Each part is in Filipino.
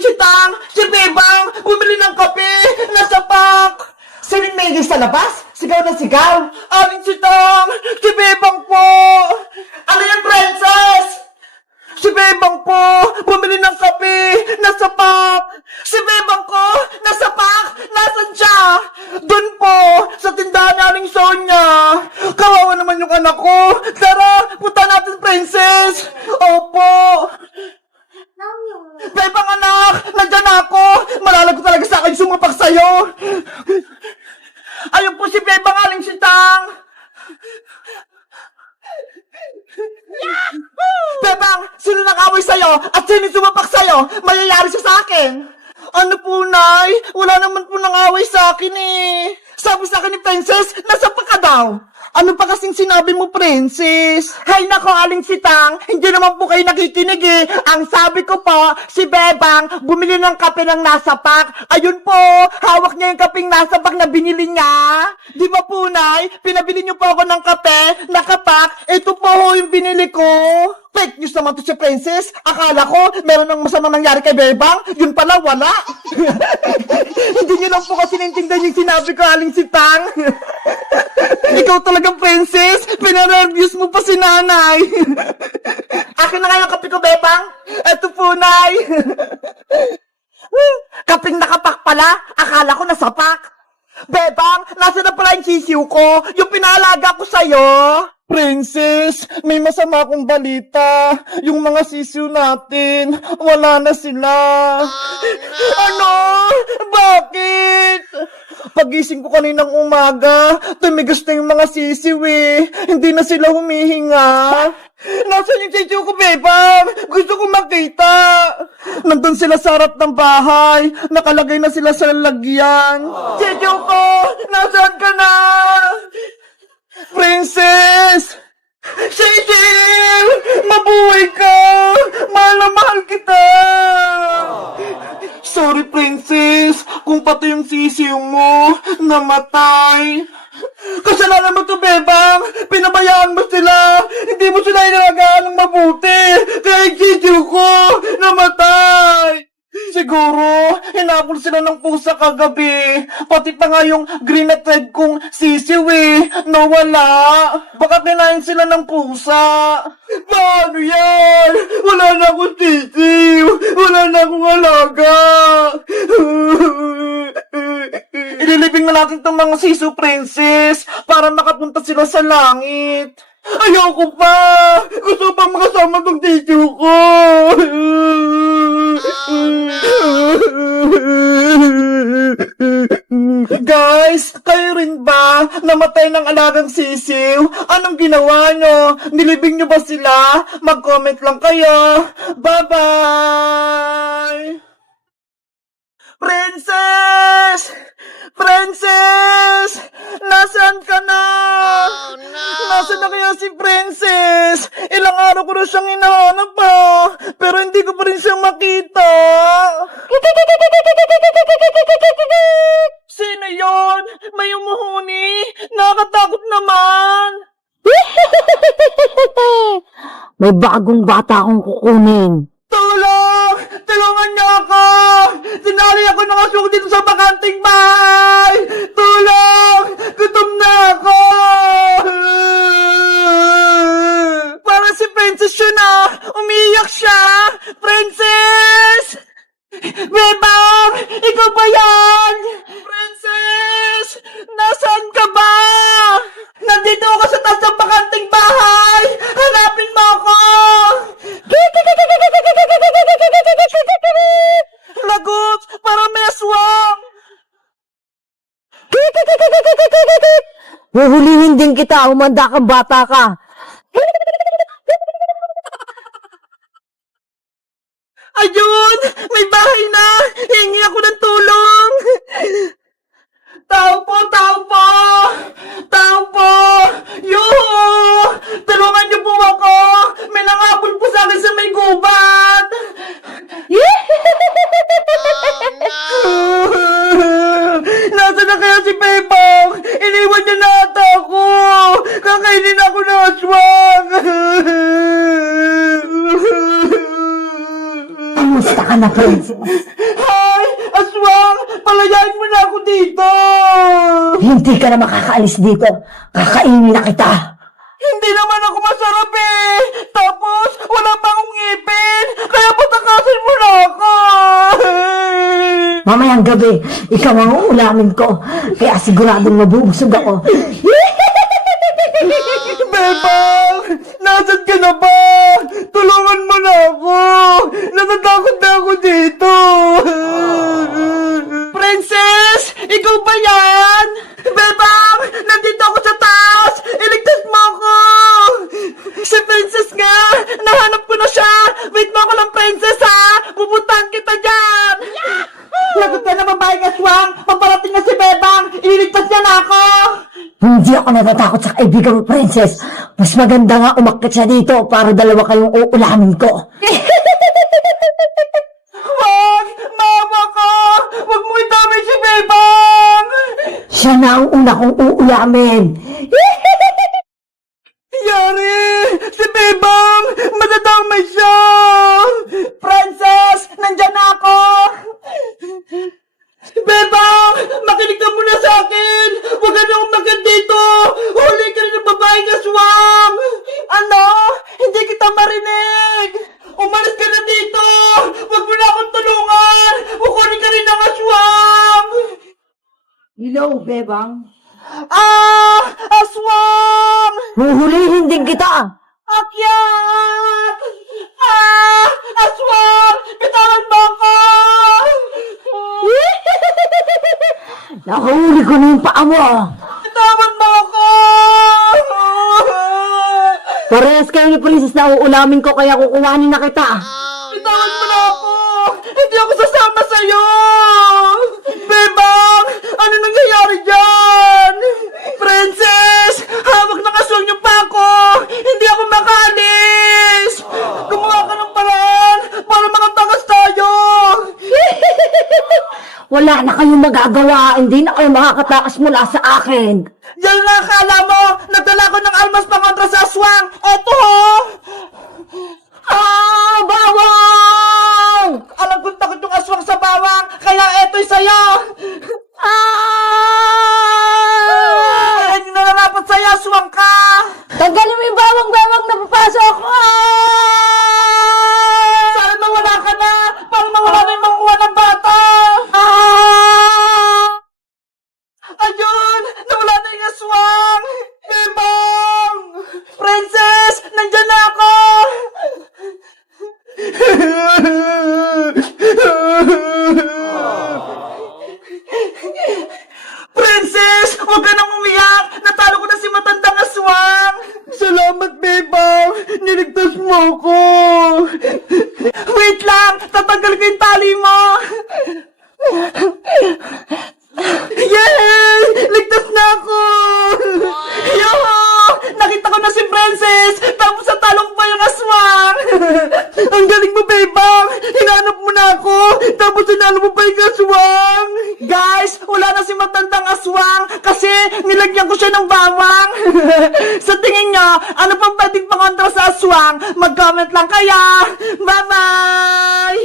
Aling Sitang! Si Bebang! Bumili ng kape! Nasa pak! Sining Megis sa labas? Sigaw na sigaw! Aling Sitang! Si Bebang po! Ano yan, princess? Si Bebang po! Bumili ng kape! Nasa pak! Si Bebang ko! Nasa pak! Nasaan siya? Doon po! Sa tindahan ni Aling Sonia! Kawawa naman yung anak ko! Tara! Punta natin, princess! Opo! Bebang anak! Nandyan ako! Malalago talaga sa akin sumapak sa'yo! Ayun po si Bebang, Aling Sitang! Bebang! Sino nang-away sa'yo? At sino sumapak sa'yo? Mayayari siya sa akin! Ano po, Nay? Wala naman po nang-away sa akin eh! Sabi sa akin ni Princess, nasa pa ka daw! Ano pa kasing sinabi mo, Princess? Hay nako, Aling Sitang, hindi naman po kayo nakikinig eh. Ang sabi ko po, si Bebang bumili ng kape ng nasa pak. Ayun po, hawak niya yung kapeng nasa pak na binili niya. Di ba po, Nay? Pinabili niyo po ako ng kape, nakapak. Ito po ho yung binili ko. Fake news naman to si Princess. Akala ko, meron ng masamang nangyari kay Bebang. Yun pala, wala. Hindi niyo lang po kasi naintindihan yung sinabi ko, Aling Sitang. Ikaw talagang Princess. Pinareviews mo pa si Nanay. Akin na nga yung kape ko, Bebang. Eto po, Nay. Kaping nakapak pala. Akala ko nasapak. Bebang, nasa na pala yung sisiw ko? Yung pinalaga ko sa'yo? Princess, may masama akong balita. Yung mga sisiw natin, wala na sila. Ano? Bakit? Pagising ko kaninang umaga, tumigas na yung mga sisiw eh. Hindi na sila humihinga. Nasaan yung sisiw ko, Bebang? Gusto ko makita. Nandun sila sa harap ng bahay. Nakalagay na sila sa lalagyan. Sisiw ko, nasaan ka na? Princess! Sisiw! Mabuhay ka! Mahal na mahal kita! Sorry, Princess, kung pati yung sisiw mo namatay. Kasalanan mo to, Bebang! Pinabayaan mo sila! Hindi mo sila inalagaan ng mabuti! Kaya yung sisiw ko namatay! Siguro, hinapol sila ng pusa kagabi. Pati pa nga yung green at red kong sisiw eh, nawala. Baka kinain sila ng pusa. Paano yan? Wala na akong sisiw. Wala na akong alaga. Ililibing na natin tong mga sisiw, Princess, para makapunta sila sa langit. Ayoko pa! Gusto pa makasama tong sisiw ko! Guys, kayo rin ba namatay ng alagang sisiw? Anong ginawa nyo? Nilibing nyo ba sila? Mag-comment lang kayo. Bye-bye! Princess! Princess! Nasaan ka na? Oh, no! Nasaan na kaya si Princess? Ilang araw ko na siyang hinahanap pa, pero hindi ko pa rin siyang makita. Sino yon? May umuhuni? Nakakatakot naman. May bagong bata akong kukunin. Tulong! Tulungan niyo ako! Sinali ako ng aswang dito sa bakanting bahay! Tulong! Gutom na ako! Parang si Princess yun ah! Umiiyak siya! Princess! Bebang! Ikaw ba yan? Princess! Nasaan ka ba? Nandito ako sa taas ng bakanting bahay! Hanapin mo ako! Lagot! Parang may aswang! Huhulihin din kita, umanda kang bata ka. Ayun! May bahay na! Hingi ako ng tulong! Tao po! Tao po! Tao po! Yuhu! Tulungan niyo po ako! May nangapon po sa akin sa may gubat! Nasaan na kaya si Bebang? Iniwan niya na ata ako! Kakainin ako ng aswang! Kamusta ka na, princess. Hay! Aswang! Palayain mo na ako dito! Hindi ka na makakaalis dito. Kakainin na kita. Hindi naman ako masarap eh! Tapos, wala pa akong ngipin! Kaya patakasin mo na ako! Mamayang gabi, ikaw ang uulamin ko. Kaya siguradong mabubusog ako. Bebang! Nasaan ka na ba? Tulungan mo na ako! Natatakot na ako dito! Princess! Ikaw ba yan? Bebang! Nandito ako sa taas! Iligtas mo ako! Si Princess nga! Nahanap ko na siya! Wait mo ako lang, Princess, ha! Pupuntahan kita dyan! Lagot ka na babaeng aswang! Paparating na si Bebang! Ililigtas niya na ako! Hindi ako natatakot sa kaibigan mo, princess. Mas maganda nga umakyat siya dito para dalawa kayong uulamin ko. Wag! Maawa ka! Wag mo idamay si Bebang! Siya na ang una kong uulamin. Yari! Si Bebang! Madadamay siya! Princess! Nandyan na ako! Bebang! Makinig ka muna sa akin! Huwag ka na umakyat dito! Huli ka rin ng babaeng aswang! Ano? Hindi kita marinig! Umalis ka na dito! Huwag mo na akong tulungan! Kukunin ka rin ng aswang! Hello, Bebang. Ah! Aswang! Huhulihin din kita. Akyat! Ah! Aswang! Bitawan mo ako! Nahuli ko na yung paa mo. Bitawan mo ako! Parehas kayo ni princess na uulamin ko kaya kukuhanin na kita. Bitawan mo na ako! Hindi ako sasama sa'yo! Bebang! Ano nangyayari dyan? Princess! Hawak ng aswang yung pako! Hindi ako makaalis! Gumawa ka ng paraan para makatakas tayo! Wala na kayong magagawa. Hindi na kayo makakatakas mula sa akin. Yan nga akala mo! Nagdala ko ng almas pangontra sa aswang! Eto ho! Ah! Bawang! Alam kong takot yung aswang sa bawang, kaya eto'y sa'yo! Ah! Ayan yung nararapat sa'yo, aswang ka! Tanggalin mo yung bawang na papasok. Sana mawala ka na! Para mawala na yung makuha ng bata! Ayun! Nawala na yung aswang! Bebang! Princess! Nandyan na ako! Princess! Huwag ka nang umiyak! Natalo ko na si matandang aswang! Salamat, Bebang! Niligtas mo ako! Wait lang! Tatanggal ko yung tali mo! Yay! Ligtas na ako! Yo! Nakita ko na si Princess! Tapos natalong pa yung aswang! Ang galing mo, Bebang! Hinanap mo na ako! Tapos hinalo mo pa yung aswang! Guys! Wala na si matandang aswang! Kasi nilagyan ko siya ng bawang! Sa tingin nyo, ano pang pwedeng pangontra sa aswang? Mag-comment lang kaya! Bye-bye!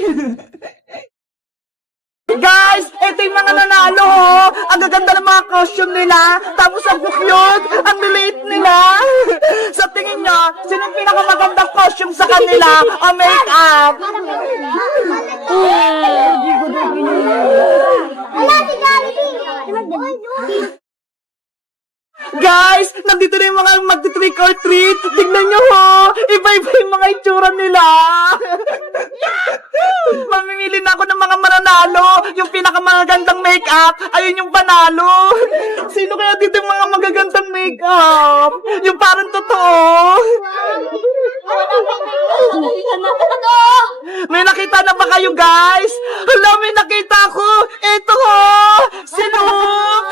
Guys, ito yung mga nanalo, oh. Ang gaganda ng mga costume nila. Tapos ang cute, ang liliit nila. Sa tingin nyo, sino yung pinakamagandang costume sa kanila o make-up? Guys, nandito na yung mga magti-trick or treat. Tignan nyo, ho. Iba-iba yung mga itsura nila. Mamimili na ako ng mga mananalo. Yung pinakamagandang make-up, ayun yung panalo. Sino kaya dito yung mga magagandang make-up? Yung parang totoo. May nakita na ba kayo, guys? Hala, may nakita ko. Ito, ho. Si Luke.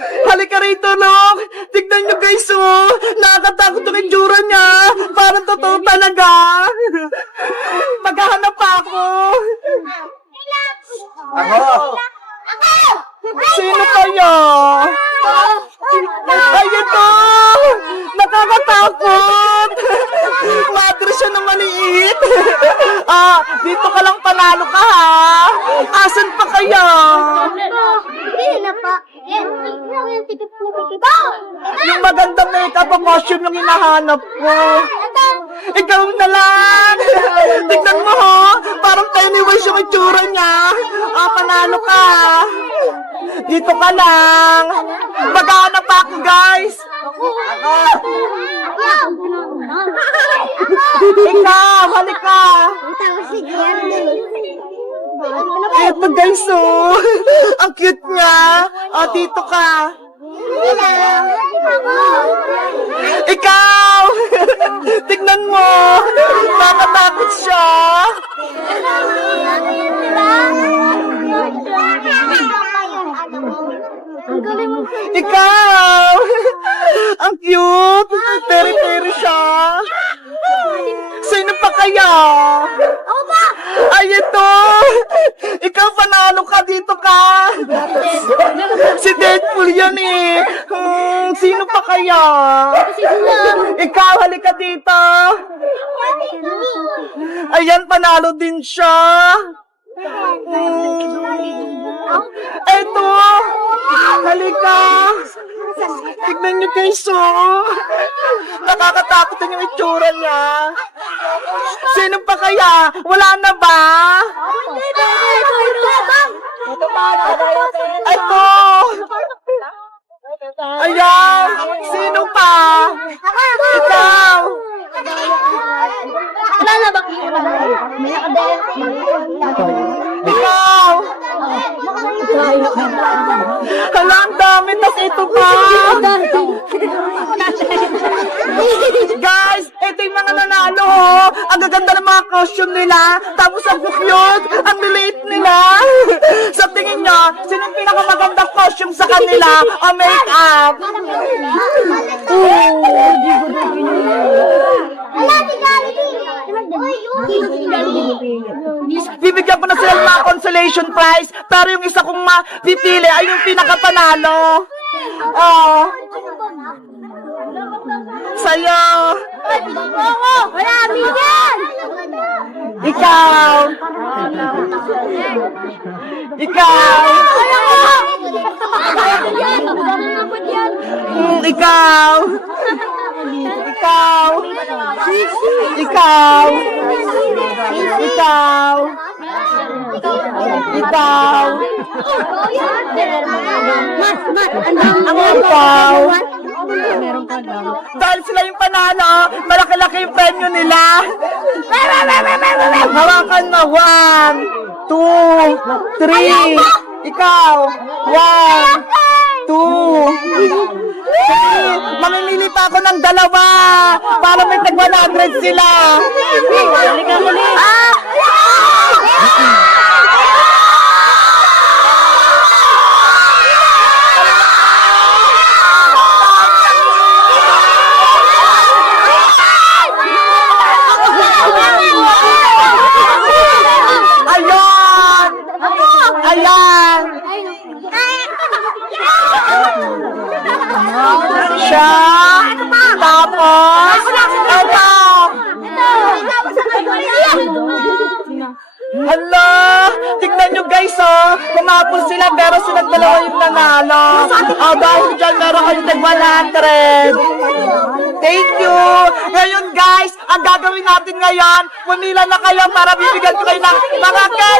Halika rito, Luke. Tignan nyo, guys, oh. Nakakatakot yung itsura niya. Parang totoo talaga. Maghahanap pa ako. Sino kayo? Ay, ito! Nakakatakot! Madre siya na maliit. Dito ka lang panalo ka ha. Asan pa kaya? Yung magandang makeup o costume yung hinahanap ko. Ikaw na lang. Tignan mo ho. Parang Pennywise yung itsura niya. Panalo ka. Dito ka lang. Maghanap pa ako, guys. Ikaw, halika. Eto guys, oh. Ang cute niya. Dito ka. Ikaw! Tignan mo! Nakatakot siya! Ikaw! Ang cute! Peri-peri siya! Sino pa kaya? Ay, ito! Ikaw, panalo ka! Dito ka! Si Deadpool yan eh! Sino pa kaya? Ikaw, halika dito! Ayan, panalo din siya! Eto! Halika! Tignan niyo guys, oh! Nakakatakot din yung itsura niya! Sino pa kaya? Wala na ba? Eto! Ayan! Sino pa? Ikaw! Ikaw! Hala, ang dami, tas ito pa! Guys, ito yung mga nanalo, oh. Ang gaganda ng mga costume nila. Tapos ang cute, ang liliit nila. Sa tingin nyo, sino yung pinakamagandang costume sa kanila o make-up? Bibigyan ko na sila ng mga consolation prize, pero yung isa kong mapipili ay yung pinakapanalo. Sa'yo. Marami yan! Ikaw. Ikaw. Ikaw. Ikaw. Ikaw. Ikaw. Ikaw. Ikaw. Dahil sila yung panalo, malaki-laki yung premyo nila. Hawakan mo. 1, 2, 3. Ikaw. 1, 2, 3. Mamimili pa ako ng dalawa para may tag 100 sila. Halika muli. Ayan! Ayan! Siya! Tapos! Ito! Hala! Tignan nyo guys, oh! Kumapos sila, pero sila dalawa yung nanalo. Dahil dyan, meron kayo tag 100. Thank you! Ngayon guys, ang gagawin natin ngayon, pumila na kayo para bibigyan ko kayo ng mga candy!